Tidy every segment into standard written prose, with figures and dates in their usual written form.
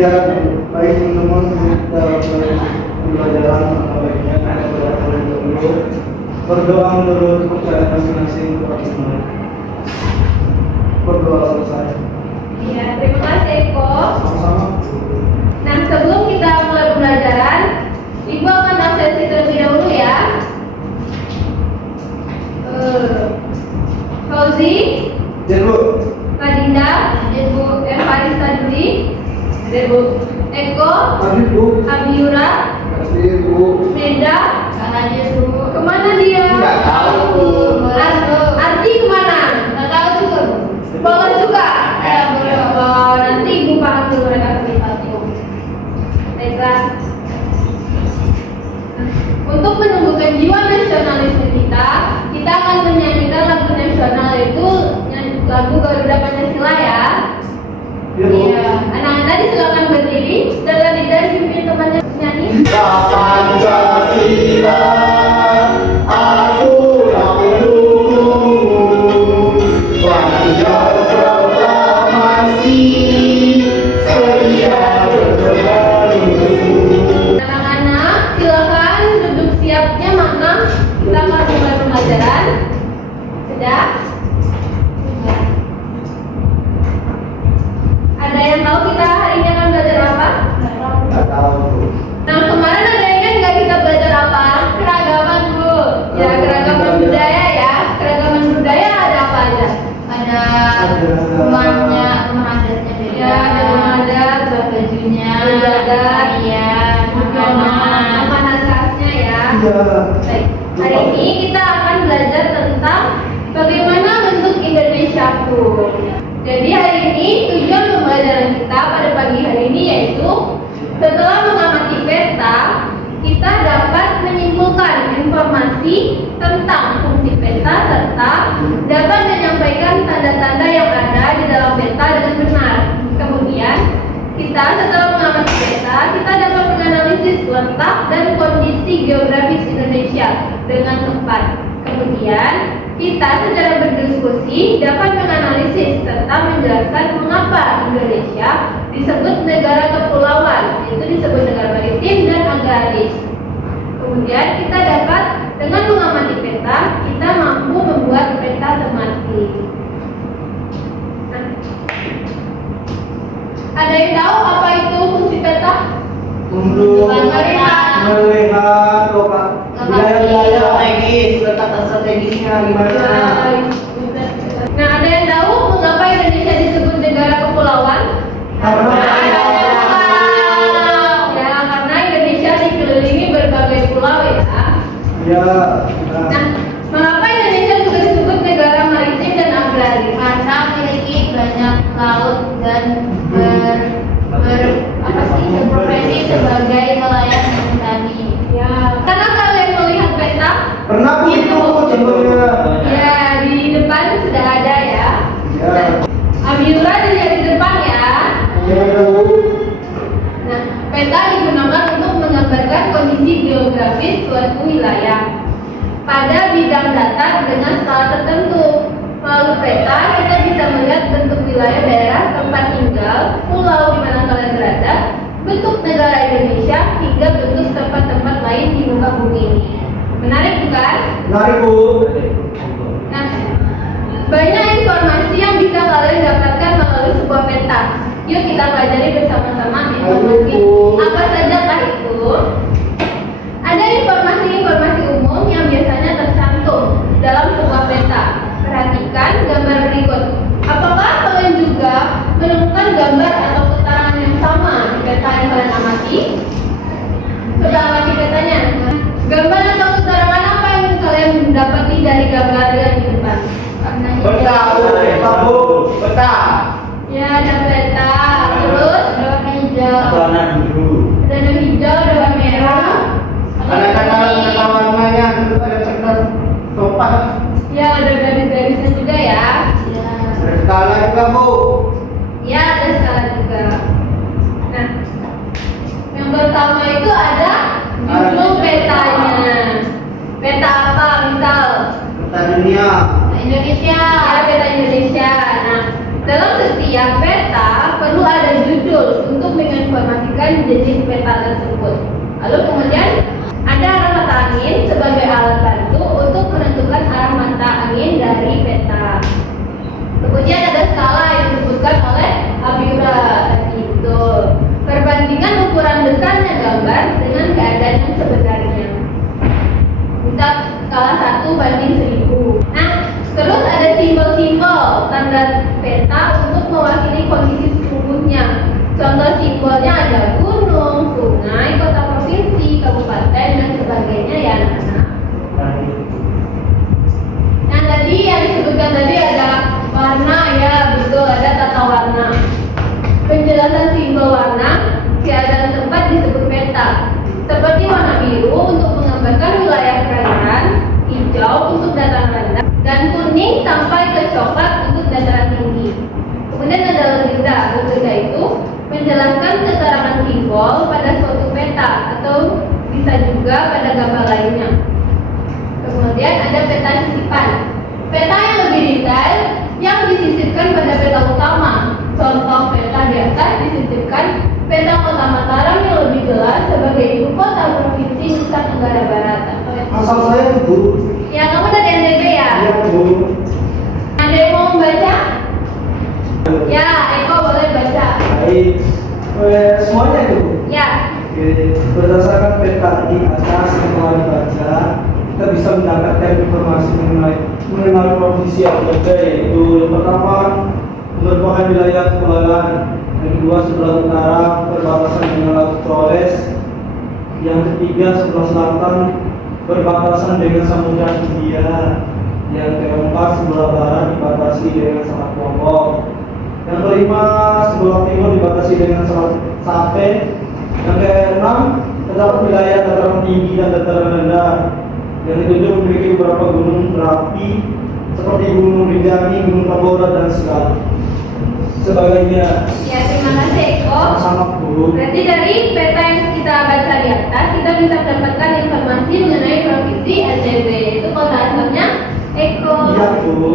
Ya, baik teman-teman, dalam pembelajaran baiknya kita boleh dulu berdoa menurut kepercayaan masing-masing kepada Tuhan. Berdoa selesai. Iya, terima kasih Eko. Sama-sama. Nah, sebelum kita mulai pembelajaran, Ibu akan absensi terlebih dahulu ya. Fauzi, Ya, Bu. Kadinda, Ibu Evarista Duli, Ibu Eko, Hadir, Bu. Abiura, Hadir, Bu. Meda, Hadir, Bu. kemana dia? Nggak tahu, Bu. Arti kemana? Nggak tahu juga, Bu. Boleh juga? Ya, boleh. Oh, nanti Ibu panggil mereka satu-satu. Baiklah. Untuk menumbuhkan jiwa nasionalisme kita akan menyanyikan lagu nasional, yaitu lagu Garuda Pancasila ya. Ya, Bu. Iya. Anak-anak silakan berdiri dan Kadinda pimpin temannya nyanyi. Pancasila, aku yang mendukungmu. Wajar proklamasi, sedia berjuang. Anak-anak silakan duduk siapnya, mana kita akan mulai pembelajaran. Sudah? Sudah. Ada yang tahu kita hari ini akan belajar apa? Nggak tahu, Bu. Nah, kemarin ada yang ingat nggak kita belajar apa? Keragaman, Bu. Ya, keragaman budaya ya. Keragaman budaya ada apa aja? Ada rumahnya, rumah adatnya beda. Ya, ada rumah adat, bajunya, adat, iya, makanan khasnya ya. Iya. Baik, hari ini kita akan belajar tentang bagaimana bentuk Indonesiaku. Jadi hari ini tujuan pembelajaran kita pada pagi hari ini yaitu setelah mengamati peta, kita dapat menyimpulkan informasi tentang fungsi peta serta dapat menyampaikan tanda-tanda yang ada di dalam peta dengan benar. Kemudian, kita setelah mengamati peta, kita dapat menganalisis letak dan kondisi geografis Indonesia dengan tepat. Kemudian, kita secara berdiskusi dapat menganalisis serta menjelaskan mengapa Indonesia disebut negara kepulauan, yaitu disebut negara maritim dan agraris. Kemudian kita dapat dengan mengamati peta, kita mampu membuat peta tematik. Nah, ada yang tahu apa itu fungsi peta? Untuk Melihat. melihat wilayah-wilayah strategis, letak strategisnya gimana? Nah, ada yang tahu mengapa Indonesia disebut negara kepulauan? Karena Ya, karena Indonesia dikelilingi berbagai pulau ya. ya, Nah, mengapa Indonesia juga disebut negara maritim dan agraris? Karena memiliki banyak laut dan berprofesi sebagai nelayan dan petani. Ya, karena kalian melihat peta, pernah Bu itu contohnya. ya di depan sudah ada ya. Ya, Abiura dilihat di depan ya. ya Bu. Nah, peta digunakan untuk menggambarkan kondisi geografis suatu wilayah pada bidang datar dengan skala tertentu. Melalui peta, kita bisa melihat bentuk wilayah daerah tempat tinggal, pulau di mana kalian berada, bentuk negara Indonesia, hingga bentuk tempat-tempat lain di muka bumi ini. Menarik bukan? Menarik Bu. Nah, banyak informasi yang bisa kalian dapatkan melalui sebuah peta. Yuk kita pelajari bersama-sama informasi apa sajakah itu. Ada informasi-informasi umum yang biasanya tercantum dalam sebuah peta. Perhatikan gambar berikut. Apakah kalian juga menemukan gambar atau keterangan yang sama di peta yang kalian amati? Coba amati petanya. Gambar atau keterangan apa yang kalian dapati dari gambar yang di depan? Peta Bu. Peta. Ya, ada peta. Terus Warna hijau. Warna biru. ada warna hijau, ada warna merah. Ada kata warnanya, terus ada cerdas sopan. Ya, ada garis-garisnya juga ya. Ya. Ada skala juga Bu. Ya, ada skala juga. Nah, yang pertama itu ada judul petanya. Peta apa? Misal Peta dunia. Indonesia. ya, peta Indonesia. Nah, dalam setiap peta perlu ada judul untuk menginformasikan tersebut. Lalu kemudian ada arah mata angin sebagai alat bantu untuk menentukan arah mata angin dari peta. Kemudian ada skala yang disebutkan oleh Abiura tadi itu. Perbandingan ukuran besarnya gambar dengan keadaan yang sebenarnya. Misal skala 1:1000. Nah, terus ada simbol-simbol tanda peta untuk mewakili kondisi sesungguhnya. Contoh simbolnya ada gunung, sungai, kota provinsi, kabupaten, dan sebagainya ya anak-anak. Nah tadi yang disebutkan tadi ada warna ya, betul, ada tata warna. Penjelasan simbol warna, keadaan tempat disebut peta. Seperti warna biru untuk menggambarkan wilayah perairan, hijau untuk dataran rendah, dan kuning sampai ke coklat untuk dataran tinggi. Kemudian ada legenda. Legenda itu menjelaskan keterangan simbol pada suatu peta atau bisa juga pada gambar lainnya. Kemudian ada peta sisipan. Peta yang lebih detail yang disisipkan pada peta utama. Contoh peta di atas disisipkan peta kota Mataram yang lebih jelas sebagai ibu kota provinsi Nusa Tenggara Barat. Asal saya Bu. Ya, kamu dari NTB ya? Iya Bu. Ada yang mau membaca? Ya, Eko boleh baca. Baik. Semuanya itu. Ya. Oke. Berdasarkan peta di atas yang telah dibaca, kita bisa mendapatkan informasi mengenai provinsi yang berbeda, yaitu yang pertama merupakan wilayah kepulauan, yang kedua sebelah utara berbatasan dengan Laut Flores, yang ketiga sebelah selatan berbatasan dengan Samudra Hindia, yang keempat sebelah barat dibatasi dengan Selat Lombok, yang kelima sebelah timur dibatasi dengan Selat Sape, yang keenam terdapat wilayah dataran tinggi dan dataran rendah, yang ketujuh memiliki beberapa gunung berapi seperti Gunung Rinjani, Gunung Tambora, dan sebagainya. Ya, terima kasih Eko. Sama Bu. Berarti dari peta yang kita baca di atas, kita bisa mendapatkan informasi mengenai provinsi NTB. Itu kota asalnya Eko. Iya Bu.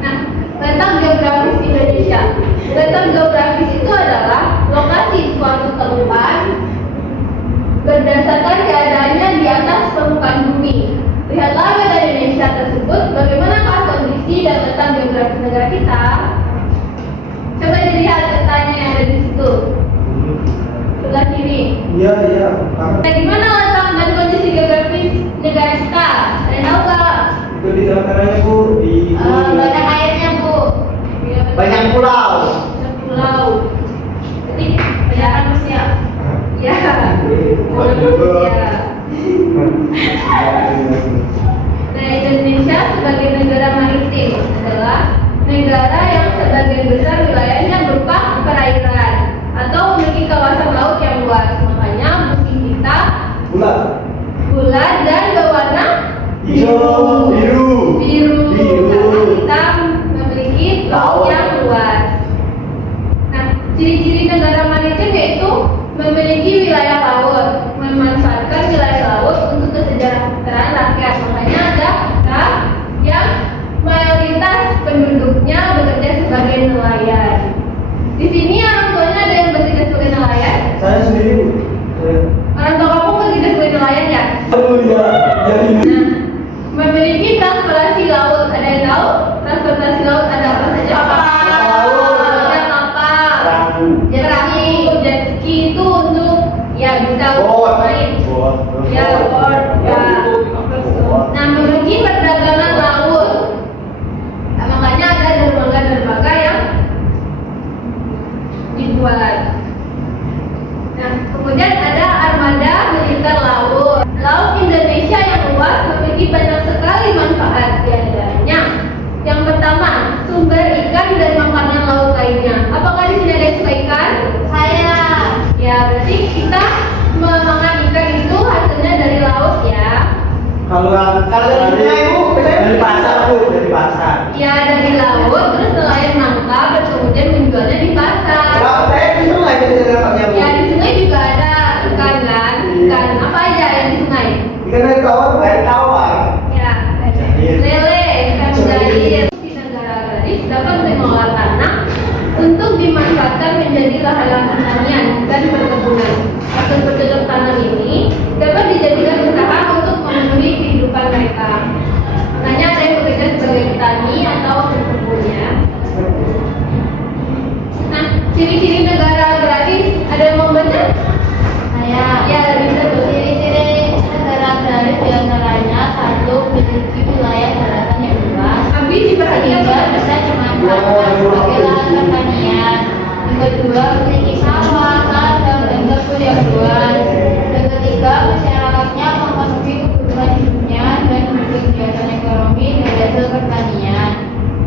Nah, letak geografis Indonesia. Letak geografis itu adalah lokasi suatu tempat berdasarkan keadaannya di atas permukaan bumi. Lihatlah peta Indonesia tersebut, bagaimanakah kondisi dan letak geografis negara kita. Coba dilihat petanya yang ada di situ, sebelah kiri. Iya. Nah, gimana letak dan kondisi geografis negara kita? Ada yang tahu nggak? Itu di daerahnya Bu. Di Banyak airnya, Bu. banyak pulau. Banyak pulau. Jadi banyak manusia. Ya. Nah, Indonesia sebagai negara maritim adalah negara yang sebagian besar wilayahnya berupa perairan atau memiliki kawasan laut yang luas. Makanya bumi kita bulat dan berwarna Hijau, biru. karena kita memiliki laut yang luas. Nah, ciri-ciri negara maritim yaitu memiliki wilayah laut, memanfaatkan wilayah laut untuk kesejahteraan rakyat. Makanya ada yang mayoritas penduduknya bekerja sebagai nelayan. Di sini orang tuanya ada yang bekerja sebagai nelayan. Saya sendiri Bu. Orang tua kamu bekerja sebagai nelayan ya? Oh iya. Nah, memiliki transportasi laut. Ada yang tahu? Transportasi laut ada apa saja? Ada kapal, perahu, jet ski itu untuk ya bisa untuk main. Ya, board. Ya. Nah, memiliki perdagangan laut. Nah, makanya ada dermaga-dermaga yang dibuat. Nah, kemudian ada armada militer laut. Laut Indonesia yang luas memiliki banyak sekali manfaat di antaranya. Yang pertama, sumber ikan dan makanan laut lainnya. Apakah di sini ada yang suka ikan? Saya. Ya, berarti kita memakan ikan itu hasilnya dari laut ya. Kalau dari sungai Bu, dari pasar Bu, dari pasar. Ya, dari laut, terus nelayan nangkap dan kemudian menjualnya di pasar. Kalau saya di sungai biasanya dapatnya Bu. Ya, di sungai juga ada ikan kan? Ikan apa aja yang di sungai? Ikan dari tawar. Ya, lele, ikan jair. Di negara agraris dapat mengolah tanah untuk dimanfaatkan menjadi lahan pertanian dan perkebunan. memiliki wilayah daratan yang luas. Habis diperhatikan Ketiga, bisa dimanfaatkan sebagai lahan pertanian. Yang kedua, memiliki sawah, ladang, dan kebun yang luas. Yang ketiga, masyarakatnya memenuhi kebutuhan hidupnya dan berkegiatan ekonomi dari hasil pertanian.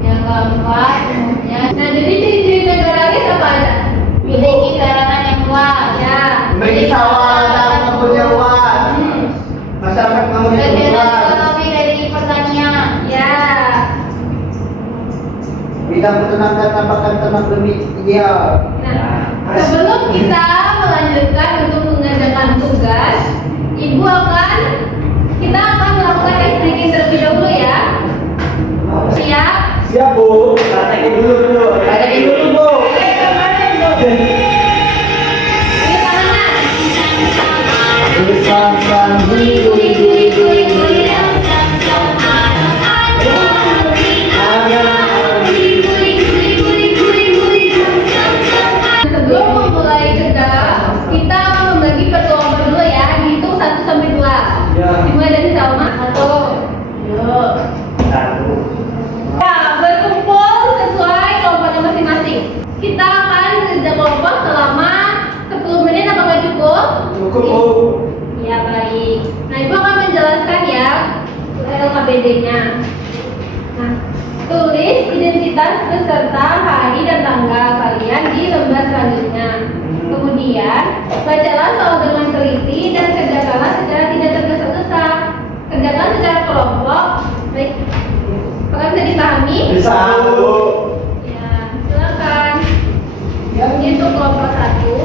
Yang keempat, umumnya Nah, jadi ciri-ciri negaranya apa aja? memiliki daratan yang luas. Ya. Memiliki sawah dan kebun yang luas. Masyarakat memiliki Kegiatan luas. ekonomi dari pertanian. Ya. Bidang peternakan tambahkan ternak lebih ideal. Nah, sebelum kita melanjutkan untuk mengerjakan tugas, kita akan melakukan tes breaking terlebih dahulu ya. Siap? Siap Bu. Praktekin dulu. Praktekin dulu Bu. Ayo tangan. Bersama Sebelum memulai kerja, kita akan membagi per kelompok dulu ya. Dihitung 1 sampai 2. Ya. Dimulai dari Salma. 1. Yuk. Ya, berkumpul sesuai kelompoknya masing-masing. Kita akan kerja kelompok selama 10 menit. Apakah cukup? Cukup Bu. Ya, baik. Nah, Ibu akan menjelaskan ya LKPD-nya. Nah, tulis identitas peserta, hari dan tanggal kalian di lembar selanjutnya. Kemudian, bacalah soal dengan teliti dan kerjakanlah secara tidak tergesa-gesa. Kerjakan secara kelompok. Baik. Apakah bisa dipahami? Bisa Bu. Ya, silakan. Ya. Ini untuk kelompok 1.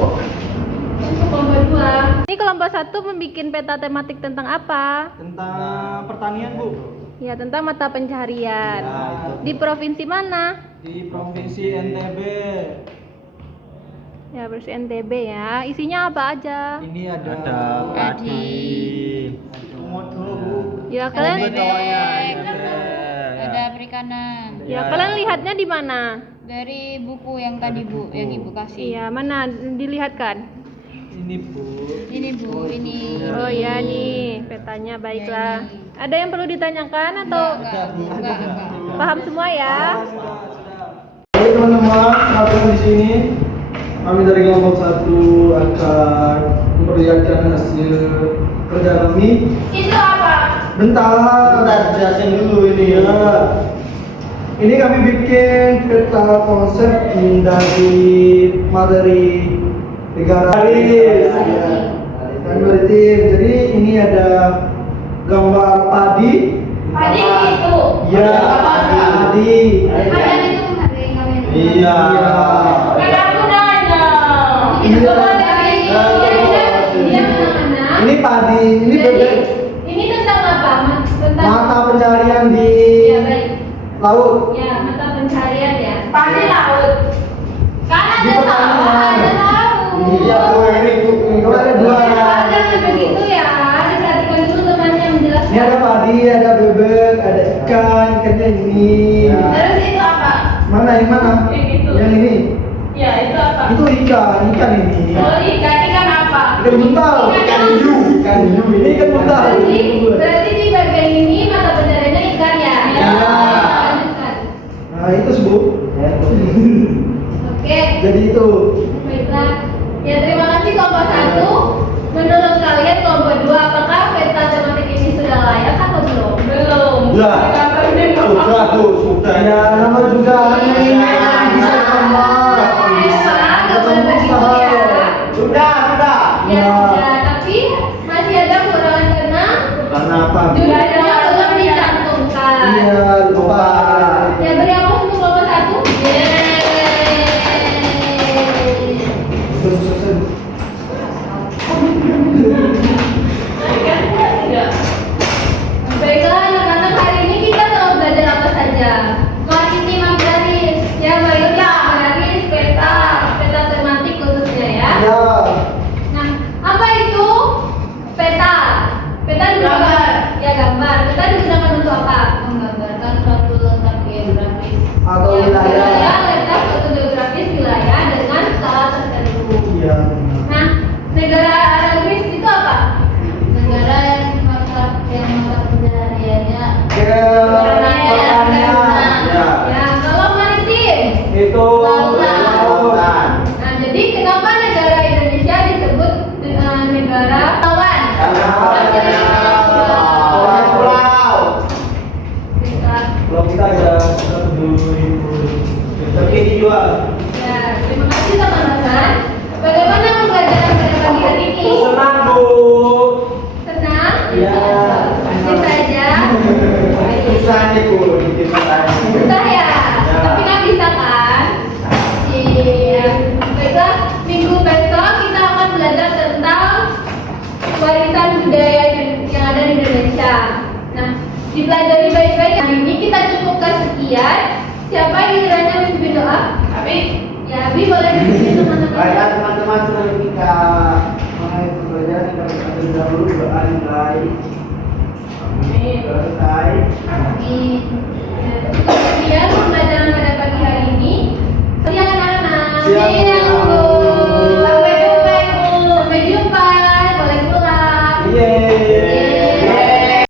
Untuk kelompok 2. Ini kelompok 1 membuat peta tematik tentang apa? Tentang pertanian Bu. Ya, tentang mata pencaharian. Ya, itu. Di provinsi mana? Di provinsi NTB. Ya, provinsi NTB ya. Isinya apa aja? Ini ada padi, motor Bu. Ya, kalian ada perikanan. ya, kalian lihatnya di mana? Dari buku yang tadi Bu, yang Ibu kasih. Iya, mana dilihatkan? Ini Bu. Ini Bu, ini. Oh ya, nih petanya. Baiklah. Ya, ini. Ada yang perlu ditanyakan atau Enggak. paham semua ya? Oke teman-teman, satu di sini kami dari kelompok 1 akan memperlihatkan hasil kerja kami. Itu apa? Bentar, jelasin dulu ini ya. Ini kami bikin peta konsep dari materi negara. Kami bertim. Jadi ini ada gambar padi. Padi itu. Ya, padi. Kalian itu menghargai kalian. Iya. Kan aku nanya. Iya. Coba dari dia anak-anak. Ini padi, ini Jadi, bebek ini tentang apa? Tentang mata pencarian di ya, baik. laut. Ya, mata pencarian ya. Pasti laut. Kan Di ada sawah, pertanian. ada laut. Iya, Bu, ini ada dua. Jangan begitu ya. Diperhatikan dulu temannya menjelaskan. Ini ada padi, ada bebek, ada ikannya ini. Terus itu apa? Mana yang mana? Yang itu. Yang ini. Ya, itu apa? Itu ikan ini. Oh, ikan apa? Ikan buntal. Ikan Ikan hiu. Ini ikan buntal. Berarti di bagian ini mata pencariannya ikan ya? Ya. Lanjutkan. Nah, itu sebut. Oke. Jadi itu. Baiklah. Ya, terima kasih kelompok 1. Menurut kalian kelompok 2 apakah peta tematik ini sudah layak atau belum? Belum. Sudah. Sudah, Bu, sudah. Ya, nama juga hanya ini yang bisa gambar. Ketemu usaha. Sudah. Ya, sudah. Tapi masih ada kekurangan karena Karena apa? jumlahnya belum dicantumkan. Iya, lupa. Ya, beri aplaus untuk kelompok 1. Belum selesai. Baiklah anak-anak, hari ini kita telah belajar apa saja? Maritim agraris. Ya, baiklah, garis, peta tematik khususnya ya. Ya. Nah, apa itu peta? Peta digunakan Gambar. ya gambar. Peta digunakan untuk apa? Menggambarkan suatu letak geografis. Atau Ya, wilayah. letak suatu geografis wilayah dengan skala tertentu. Iya. Nah, negara kawan. Orang pulau. Kita. Pulau kita ada 1.000. Tapi dijual. Ya, terima kasih teman-teman. Bagaimana pembelajaran pada pagi hari ini? Senang, Bu. Senang? Iya. Masih saja. Susah nih, Bu. Bikin pertanyaan. Susah ya? Tapi kan bisa kan? Iya. Baiklah, minggu besok kita akan belajar tentang warisan budaya yang ada di Indonesia. Nah, dipelajari baik-baik. Hari ini kita cukupkan sekian. Siapa yang kiranya memimpin doa? Abi. Ya, Abi boleh dipimpin teman-teman. Baiklah teman-teman, sebelum kita mulai pembelajaran kita terlebih dahulu doa dimulai. Amin. Selesai. Amin.